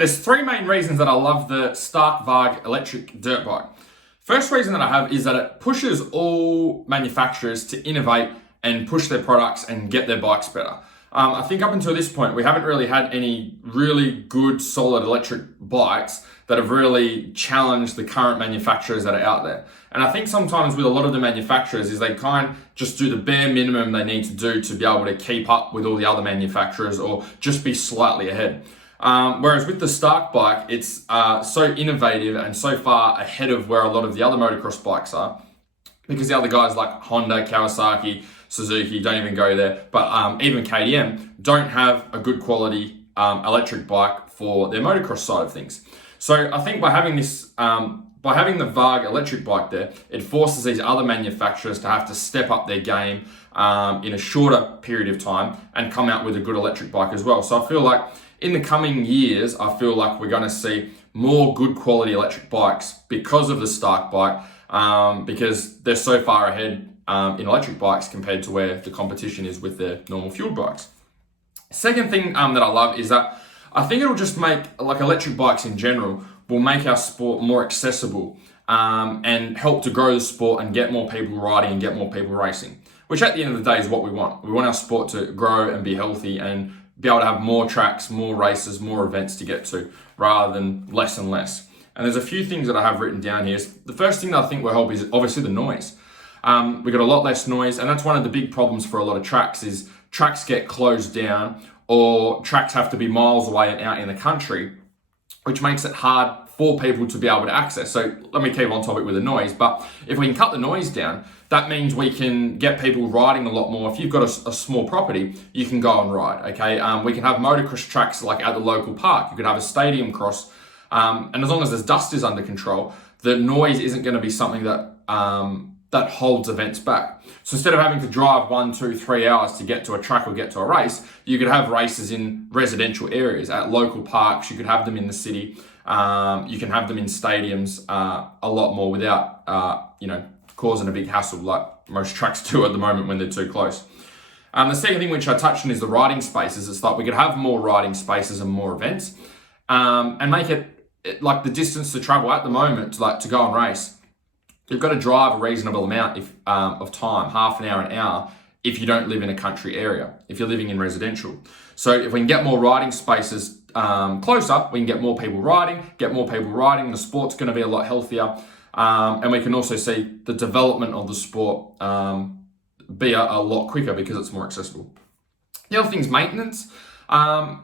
There's three main reasons that I love the Stark VARG electric dirt bike. First reason that I have is that it pushes all manufacturers to innovate and push their products and get their bikes better. I think up until this point, we haven't really had any really good, solid electric bikes that have really challenged the current manufacturers that are out there. And I think sometimes with a lot of the manufacturers is they kind of just do the bare minimum they need to do to be able to keep up with all the other manufacturers or just be slightly ahead. Whereas with the Stark bike, it's so innovative and so far ahead of where a lot of the other motocross bikes are, because the other guys like Honda, Kawasaki, Suzuki don't even go there, but even KTM don't have a good quality electric bike for their motocross side of things. So I think by having this, by having the VARG electric bike there, it forces these other manufacturers to have to step up their game in a shorter period of time and come out with a good electric bike as well. So I feel like in the coming years, I feel like we're going to see more good quality electric bikes because of the Stark bike, because they're so far ahead in electric bikes compared to where the competition is with their normal fueled bikes. Second thing that I love is that I think it'll just make, like electric bikes in general, will make our sport more accessible and help to grow the sport and get more people riding and get more people racing, which at the end of the day is what we want. We want our sport to grow and be healthy and be able to have more tracks, more races, more events to get to, rather than less and less. And there's a few things that I have written down here. The first thing that I think will help is obviously the noise. We've got a lot less noise, and that's one of the big problems for a lot of tracks is tracks get closed down or tracks have to be miles away and out in the country, which makes it hard for people to be able to access. So let me keep on topic with the noise, but if we can cut the noise down, that means we can get people riding a lot more. If you've got a small property, you can go and ride, okay? We can have motocross tracks like at the local park. You could have a stadium cross, and as long as this dust is under control, the noise isn't gonna be something that that holds events back. So instead of having to drive 1, 2, 3 hours to get to a track or get to a race, you could have races in residential areas, at local parks. You could have them in the city. You can have them in stadiums a lot more without, causing a big hassle like most tracks do at the moment when they're too close. The second thing which I touched on is the riding spaces. It's like we could have more riding spaces and more events and make it like the distance to travel at the moment to go and race. You've got to drive a reasonable amount of time, half an hour, if you don't live in a country area, if you're living in residential. So if we can get more riding spaces closer, we can get more people riding, the sport's going to be a lot healthier. And we can also see the development of the sport be a lot quicker because it's more accessible. The other thing is maintenance. I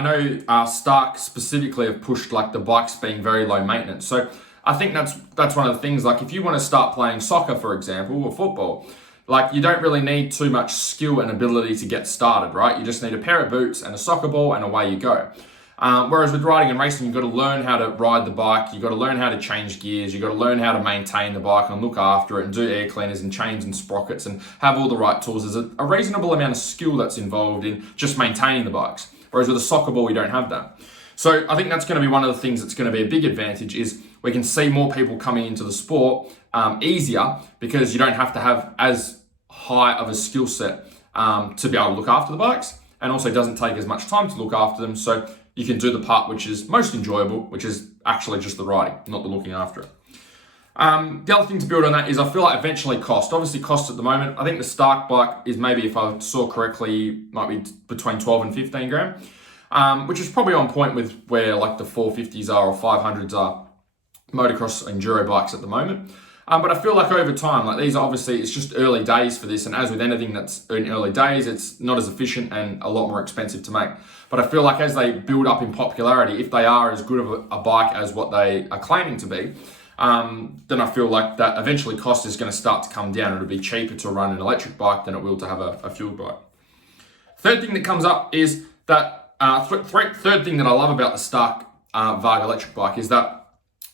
know Stark specifically have pushed like the bikes being very low maintenance. So I think that's one of the things, like if you want to start playing soccer, for example, or football, like you don't really need too much skill and ability to get started, right? You just need a pair of boots and a soccer ball and away you go. Whereas with riding and racing, you've got to learn how to ride the bike, you've got to learn how to change gears, you've got to learn how to maintain the bike and look after it and do air cleaners and chains and sprockets and have all the right tools. There's a reasonable amount of skill that's involved in just maintaining the bikes. Whereas with a soccer ball, we don't have that. So I think that's going to be one of the things that's going to be a big advantage is we can see more people coming into the sport easier because you don't have to have as high of a skill set to be able to look after the bikes, and also it doesn't take as much time to look after them. So you can do the part which is most enjoyable, which is actually just the riding, not the looking after it. The other thing to build on that is I feel like eventually cost. Obviously cost at the moment, I think the Stark bike is maybe, if I saw correctly, might be between 12 and 15 grand, which is probably on point with where like the 450s are or 500s are motocross enduro bikes at the moment. But I feel like over time, like these are obviously, it's just early days for this. And as with anything that's in early days, it's not as efficient and a lot more expensive to make. But I feel like as they build up in popularity, if they are as good of a bike as what they are claiming to be, then I feel like that eventually cost is going to start to come down. It'll be cheaper to run an electric bike than it will to have a fueled bike. Third thing that comes up is that, third thing that I love about the Stark VARG electric bike is that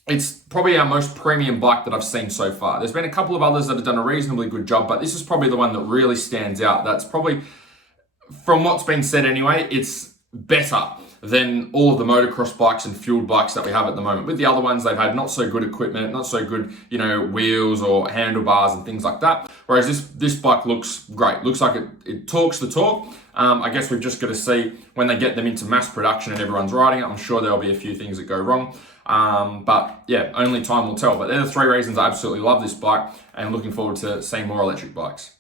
it's probably our most premium bike that I've seen so far. There's been a couple of others that have done a reasonably good job, but this is probably the one that really stands out. That's probably, from what's been said anyway, it's better than all of the motocross bikes and fueled bikes that we have at the moment. With the other ones, they've had not so good equipment, not so good, wheels or handlebars and things like that. Whereas this bike looks great. Looks like it talks the talk. I guess we've just got to see when they get them into mass production and everyone's riding it. I'm sure there'll be a few things that go wrong. But yeah, only time will tell. But they're the 3 reasons I absolutely love this bike and looking forward to seeing more electric bikes.